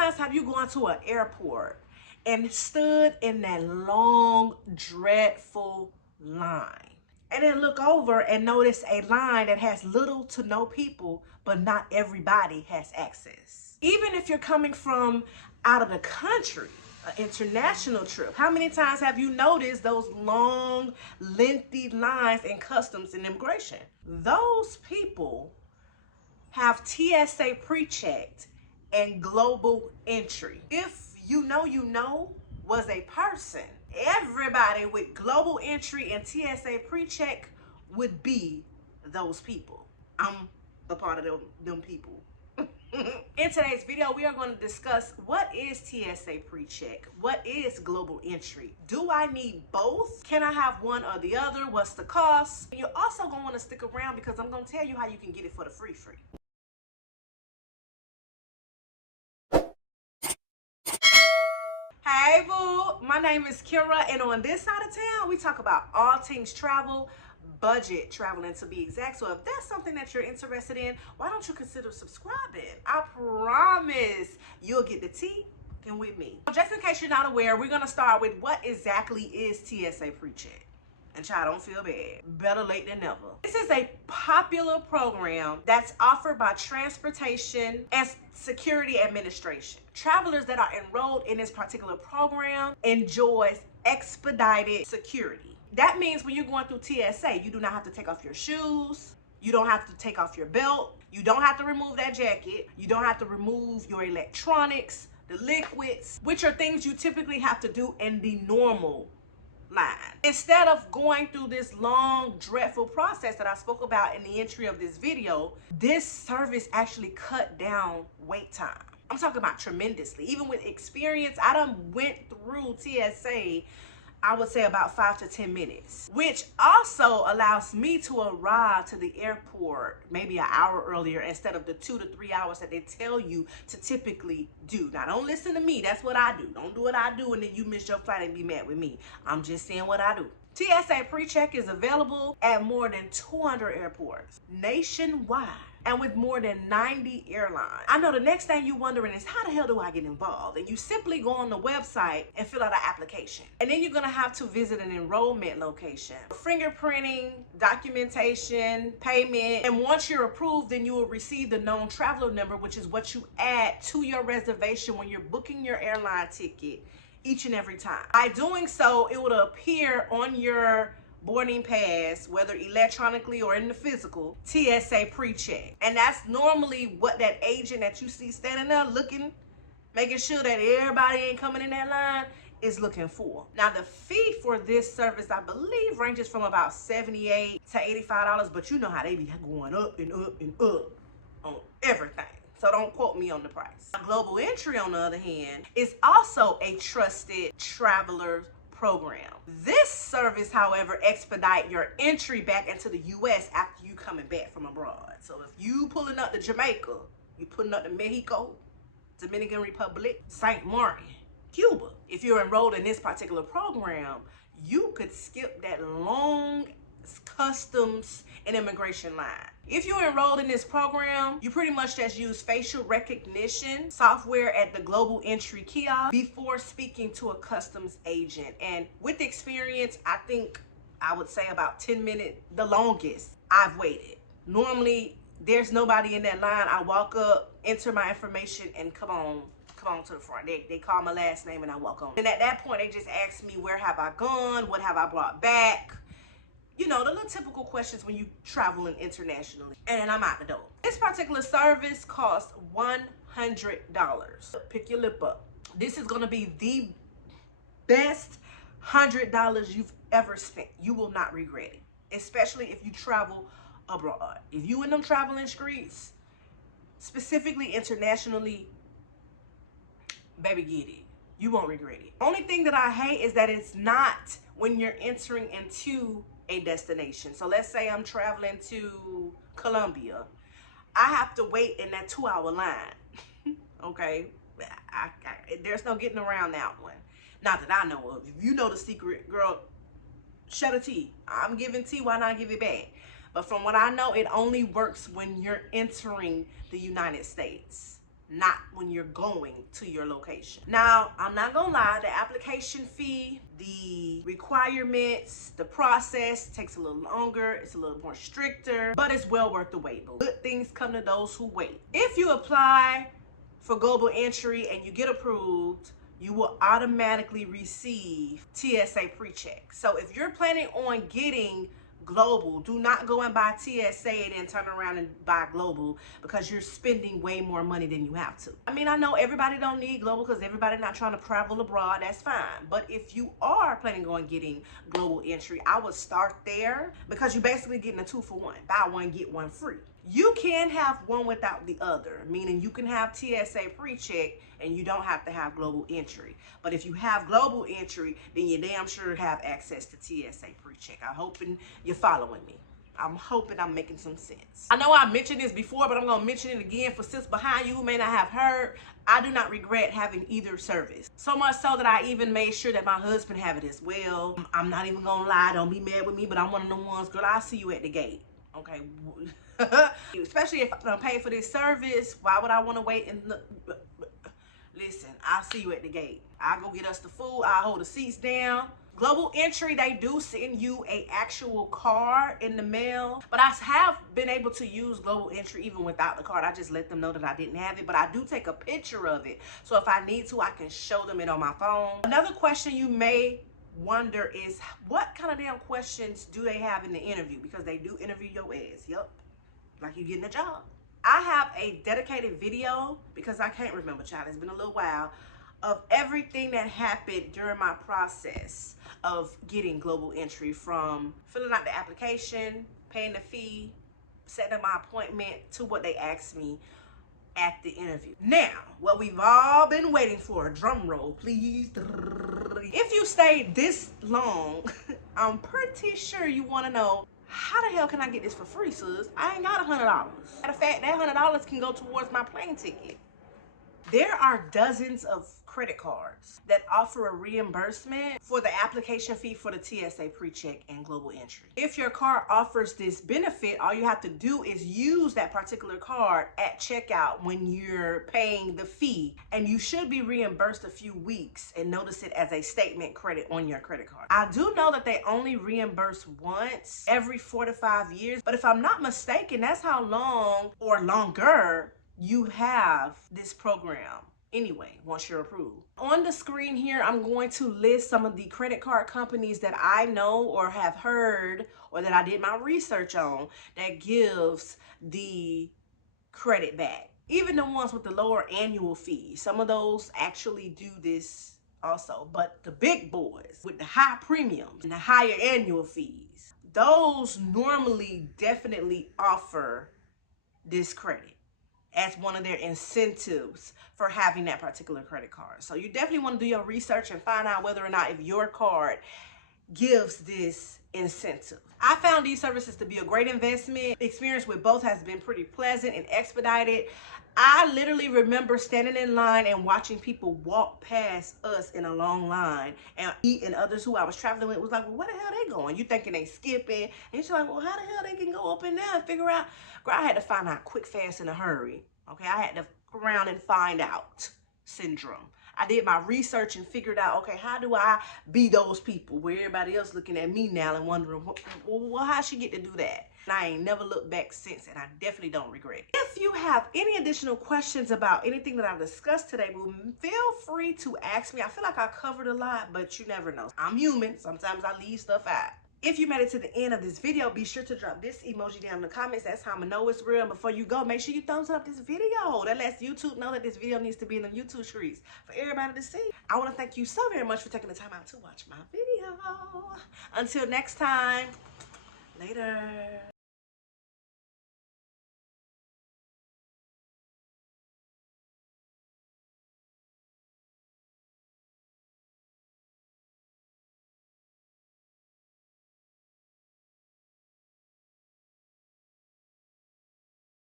times have you gone to an airport and stood in that long, dreadful line, and then look over and notice a line that has little to no people, but not everybody has access? Even if you're coming from out of the country, an international trip, how many times have you noticed those long, lengthy lines in customs and immigration? Those people have TSA Prechecked and global entry. If you know was a person, everybody with global entry and TSA Precheck would be those people. I'm a part of them people. In today's video, we are going to discuss what is TSA Precheck, what is global entry, do I need both, can I have one or the other, what's the cost? And you're also going to want to stick around because I'm going to tell you how you can get it for the free. Hey boo, my name is Kira, and on this side of town we talk about all things travel, budget traveling to be exact. So if that's something that you're interested in, why don't you consider subscribing? I promise you'll get the tea and with me. Just in case you're not aware, we're going to start with what exactly is TSA Precheck. And child, don't feel bad. Better late than never. This is a popular program that's offered by Transportation and Security Administration. Travelers that are enrolled in this particular program enjoys expedited security. That means when you're going through TSA, you do not have to take off your shoes. You don't have to take off your belt. You don't have to remove that jacket. You don't have to remove your electronics, the liquids, which are things you typically have to do in the normal line. Instead of going through this long, dreadful process that I spoke about in the entry of this video, this service actually cut down wait time. I'm talking about tremendously. Even with experience, I done went through TSA, I would say about 5 to 10 minutes, which also allows me to arrive to the airport maybe an hour earlier instead of the 2 to 3 hours that they tell you to typically do. Now, don't listen to me. That's what I do. Don't do what I do and then you miss your flight and be mad with me. I'm just saying what I do. TSA Precheck is available at more than 200 airports nationwide and with more than 90 airlines. I know the next thing you're wondering is, how the hell do I get involved? And you simply go on the website and fill out an application. And then you're gonna have to visit an enrollment location. Fingerprinting, documentation, payment. And once you're approved, then you will receive the known traveler number, which is what you add to your reservation when you're booking your airline ticket each and every time. By doing so, it will appear on your boarding pass, whether electronically or in the physical, TSA Precheck. And that's normally what that agent that you see standing there looking, making sure that everybody ain't coming in that line, is looking for. Now, the fee for this service, I believe, ranges from about $78 to $85, but you know how they be going up and up and up on everything. So don't quote me on the price. Global Entry, on the other hand, is also a trusted traveler program. This service, however, expedite your entry back into the U.S. after you coming back from abroad. So if you pulling up to Jamaica, you pulling up to Mexico, Dominican Republic, St. Martin, Cuba, if you're enrolled in this particular program, you could skip that long customs and immigration line. If you're enrolled in this program, you pretty much just use facial recognition software at the global entry kiosk before speaking to a customs agent. And with experience, I think I would say about 10 minutes, the longest I've waited. Normally, there's nobody in that line. I walk up, enter my information, and come on to the front. They call my last name and I walk on. And at that point, they just ask me, where have I gone? What have I brought back? You know, the little typical questions when you traveling internationally. And then I'm out the door. This particular service costs $100. Pick your lip up. This is going to be the best $100 you've ever spent. You will not regret it, especially if you travel abroad. If you in them traveling streets, specifically internationally, baby, get it. You won't regret it. Only thing that I hate is that it's not when you're entering into a destination. So let's say I'm traveling to Colombia. I have to wait in that 2-hour line. Okay, there's no getting around that one. Not that I know of. If you know the secret, girl, shut a tea. I'm giving tea, why not give it back? But from what I know, it only works when you're entering the United States. not when you're going to your location. Now, I'm not gonna lie, the application fee, the requirements, the process takes a little longer, it's a little more stricter, but it's well worth the wait. Good things come to those who wait. If you apply for global entry and you get approved, you will automatically receive TSA Precheck. So if you're planning on getting global, do not go and buy TSA and then turn around and buy global, because you're spending way more money than you have to. I mean, I know everybody don't need global because everybody not trying to travel abroad, that's fine. But if you are planning on getting global entry, I would start there, because you're basically getting a 2-for-1. Buy one, get one free. You can have one without the other, meaning you can have TSA Precheck and you don't have to have global entry. But if you have global entry, then you damn sure have access to TSA Precheck. I'm hoping you're following me. I'm hoping I'm making some sense. I know I mentioned this before, but I'm gonna mention it again for sis behind you who may not have heard. I do not regret having either service. So much so that I even made sure that my husband have it as well. I'm not even gonna lie, don't be mad with me, but I'm one of the ones, girl, I'll see you at the gate. Okay. Especially if I'm paying for this service, why would I want to wait and look? Listen, I'll see you at the gate. I'll go get us the food, I'll hold the seats down. Global entry, they do send you an actual card in the mail, but I have been able to use global entry even without the card. I just let them know that I didn't have it, but I do take a picture of it, so if I need to, I can show them it on my phone. Another question you may wonder is, what kind of damn questions do they have in the interview? Because they do interview your ass. Yep, like you getting a job. I have a dedicated video, because I can't remember, child, it's been a little while, of everything that happened during my process of getting global entry, from filling out the application, paying the fee, setting up my appointment, to what they asked me at the interview. Now, what we've all been waiting for, drum roll please. If you stayed this long, I'm pretty sure you want to know, how the hell can I get this for free, sis? I ain't got $100. Matter of fact, that $100 can go towards my plane ticket. There are dozens of credit cards that offer a reimbursement for the application fee for the TSA Precheck and global entry. If your card offers this benefit, all you have to do is use that particular card at checkout when you're paying the fee, and you should be reimbursed a few weeks and notice it as a statement credit on your credit card. I do know that they only reimburse once every 4 to 5 years, but if I'm not mistaken, that's how long or longer you have this program anyway, once you're approved. On the screen here, I'm going to list some of the credit card companies that I know or have heard, or that I did my research on, that gives the credit back. Even the ones with the lower annual fees, some of those actually do this also. But the big boys with the high premiums and the higher annual fees, those normally definitely offer this credit as one of their incentives for having that particular credit card. So you definitely want to do your research and find out whether or not if your card gives this incentive. I found these services to be a great investment. Experience with both has been pretty pleasant and expedited. I literally remember standing in line and watching people walk past us in a long line, and me and others who I was traveling with was like, well, where the hell they going? You thinking they skipping? And you're like, well, how the hell they can go up and down and figure out? Girl, I had to find out quick, fast, in a hurry. Okay, I had to go around and find out syndrome. I did my research and figured out, okay, how do I be those people where everybody else looking at me now and wondering, well, how she get to do that? And I ain't never looked back since, and I definitely don't regret it. If you have any additional questions about anything that I've discussed today, feel free to ask me. I feel like I covered a lot, but you never know. I'm human. Sometimes I leave stuff out. If you made it to the end of this video, be sure to drop this emoji down in the comments. That's how I'm gonna know it's real. And before you go, make sure you thumbs up this video. That lets YouTube know that this video needs to be in the YouTube streets for everybody to see. I want to thank you so very much for taking the time out to watch my video. Until next time, later.